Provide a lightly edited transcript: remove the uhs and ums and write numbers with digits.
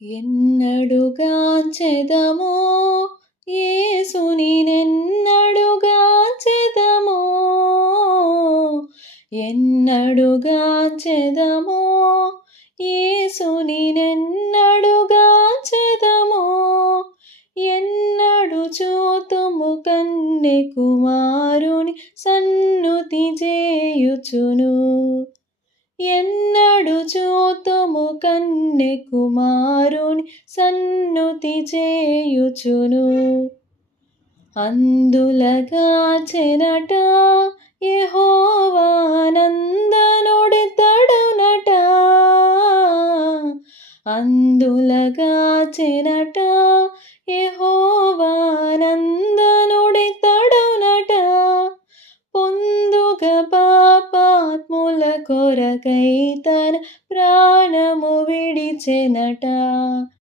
ఎన్నడుగాంచెదమో యేసునినెన్నడుగాంచెదమో ఎన్నడుగాంచెదమో యేసునినెన్నడుగాంచెదమో ఎన్నడు చూతుము కన్నె కుమారుని సన్నుతి చేయుచును ఎన్నడు చూతుము కన్నె కుమారుని సన్నుతి చేయుచును అందులగాచెనట యెహోవా నందనొడెతడునట అందులగాచెనట యెహోవా నందనొడెతడునట పొందుగ పాపాత్ముల కొరకై తన ప్రాణము విడిచెనట